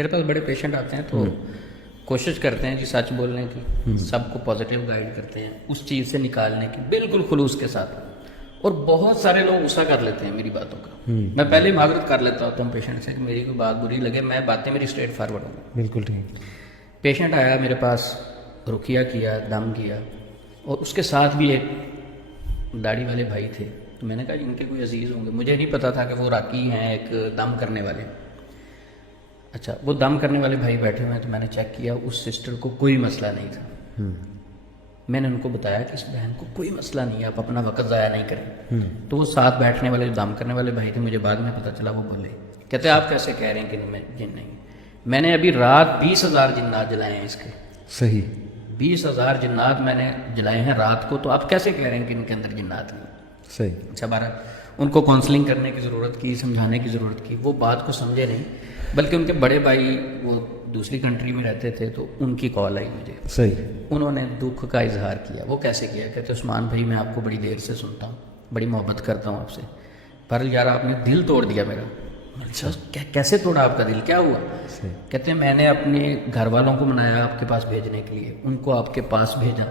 میرے پاس بڑے پیشنٹ آتے ہیں تو کوشش کرتے ہیں جی سچ بولنے کی، سب کو پازیٹیو گائیڈ کرتے ہیں اس چیز سے نکالنے کی بالکل خلوص کے ساتھ. اور بہت سارے لوگ غصہ کر لیتے ہیں میری باتوں کا. میں پہلے ہی معذرت کر لیتا ہوتا ہوں پیشنٹ سے کہ میری کوئی بات بری لگے، میں باتیں میری اسٹریٹ فارورڈ ہوں. بالکل ٹھیک. پیشنٹ آیا میرے پاس، رقیہ کیا، دم کیا، اور اس کے ساتھ بھی ایک داڑھی والے بھائی تھے. تو میں نے کہا ان کے کوئی عزیز ہوں گے، مجھے نہیں پتا تھا کہ وہ راکی ہیں ایک دم کرنے والے. اچھا، وہ دم کرنے والے بھائی بیٹھے ہوئے ہیں تو میں نے چیک کیا، اس سسٹر کو کوئی مسئلہ نہیں تھا. میں نے ان کو بتایا کہ اس بہن کو کوئی مسئلہ نہیں ہے، آپ اپنا وقت ضائع نہیں کریں. تو وہ ساتھ بیٹھنے والے دم کرنے والے بھائی تھے، مجھے بعد میں پتہ چلا وہ بولے، کہتے آپ کیسے کہہ رہے ہیں کہ ان میں جن نہیں. میں نے ابھی رات 20,000 جنات جلائے ہیں اس کے. صحیح. 20,000 جنات میں نے جلائے ہیں رات کو، تو آپ کیسے کہہ رہے ہیں کہ ان کے اندر جنات نہیں. صحیح. اچھا، بارہ ان کو کاؤنسلنگ کرنے کی ضرورت کی، سمجھانے کی ضرورت کی. وہ بات کو سمجھے نہیں، بلکہ ان کے بڑے بھائی وہ دوسری کنٹری میں رہتے تھے تو ان کی کال آئی مجھے. صحیح. انہوں نے دکھ کا اظہار کیا. وہ کیسے کیا؟ کہتے عثمان بھائی میں آپ کو بڑی دیر سے سنتا ہوں، بڑی محبت کرتا ہوں آپ سے، پر یار آپ نے دل توڑ دیا میرا. کیسے توڑا آپ کا دل؟ کیا ہوا؟ کہتے ہیں میں نے اپنے گھر والوں کو منایا آپ کے پاس بھیجنے کے لیے، ان کو آپ کے پاس بھیجا،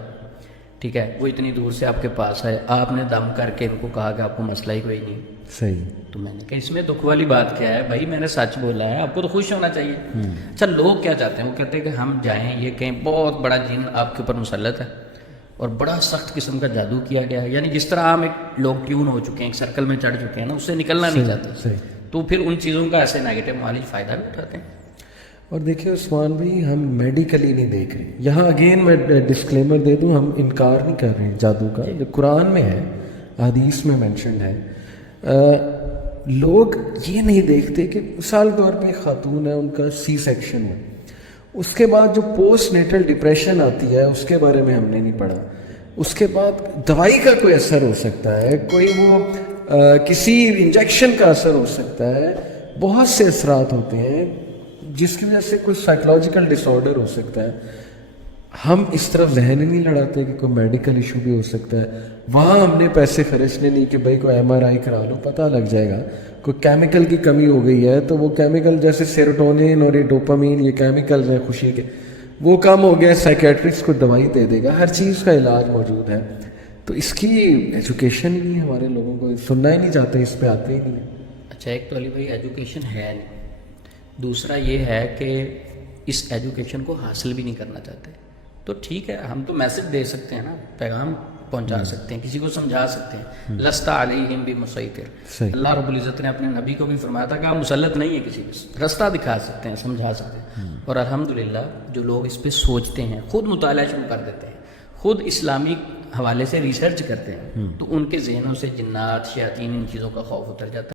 ٹھیک ہے، وہ اتنی دور سے آپ کے پاس آئے، آپ نے دم کر کے ان کو کہا کہ آپ کو مسئلہ ہی کوئی نہیں. صحیح. تو میں نے کہا اس میں دکھ والی بات کیا ہے بھائی؟ میں نے سچ بولا ہے، آپ کو تو خوش ہونا چاہیے. اچھا، لوگ کیا چاہتے ہیں؟ وہ کہتے ہیں کہ ہم جائیں، یہ کہیں بہت بڑا جن آپ کے اوپر مسلط ہے اور بڑا سخت قسم کا جادو کیا گیا ہے. یعنی جس طرح ہم ایک لوگ ٹیون ہو چکے ہیں، ایک سرکل میں چڑھ چکے ہیں نا، اس سے نکلنا نہیں چاہتے. تو پھر ان چیزوں کا ایسے نیگیٹو معالج فائدہ بھی اٹھاتے ہیں. اور دیکھیں عثمان بھائی، ہم میڈیکلی نہیں دیکھ رہے. یہاں اگین میں ڈسکلیمر دے دوں، ہم انکار نہیں کر رہے ہیں جادو کا، جو قرآن میں ہے، حدیث میں مینشن ہے. لوگ یہ نہیں دیکھتے کہ مثال طور پہ ایک خاتون ہے، ان کا سی سیکشن ہے، اس کے بعد جو پوسٹ نیٹل ڈپریشن آتی ہے اس کے بارے میں ہم نے نہیں پڑھا. اس کے بعد دوائی کا کوئی اثر ہو سکتا ہے، کوئی وہ کسی انجیکشن کا اثر ہو سکتا ہے، بہت سے اثرات ہوتے ہیں جس کی وجہ سے کوئی سائیکلوجیکل ڈس آرڈر ہو سکتا ہے. ہم اس طرف ذہن نہیں لڑاتے کہ کوئی میڈیکل ایشو بھی ہو سکتا ہے. وہاں ہم نے پیسے خرچنے نہیں کہ بھائی کوئی MRI کرا لو، پتہ لگ جائے گا. کوئی کیمیکل کی کمی ہو گئی ہے تو وہ کیمیکل جیسے سیروٹونین اور یہ ڈوپامین، یہ کیمیکل ہیں خوشی کے، وہ کم ہو گیا، سائیکیٹرسٹ کو دوائی دے دے گا. ہر چیز کا علاج موجود ہے. تو اس کی ایجوکیشن ہی نہیں، ہمارے لوگوں کو سننا ہی نہیں چاہتے، اس پہ آتے ہی نہیں. اچھا، ایک تو علی بھائی ایجوکیشن ہے نہیں، دوسرا یہ ہے کہ اس ایجوکیشن کو حاصل بھی نہیں کرنا چاہتے. تو ٹھیک ہے، ہم تو میسج دے سکتے ہیں نا، پیغام پہنچا سکتے ہیں، کسی کو سمجھا سکتے ہیں. لست علیہم بمسیطر. اللہ رب العزت نے اپنے نبی کو بھی فرمایا تھا کہ آپ مسلط نہیں ہیں کسی کو، رستہ دکھا سکتے ہیں، سمجھا سکتے ہیں. اور الحمدللہ جو لوگ اس پہ سوچتے ہیں، خود مطالعہ شروع کر دیتے ہیں، خود اسلامی حوالے سے ریسرچ کرتے ہیں، تو ان کے ذہنوں سے جنات، شیاطین، ان چیزوں کا خوف اتر جاتا ہے.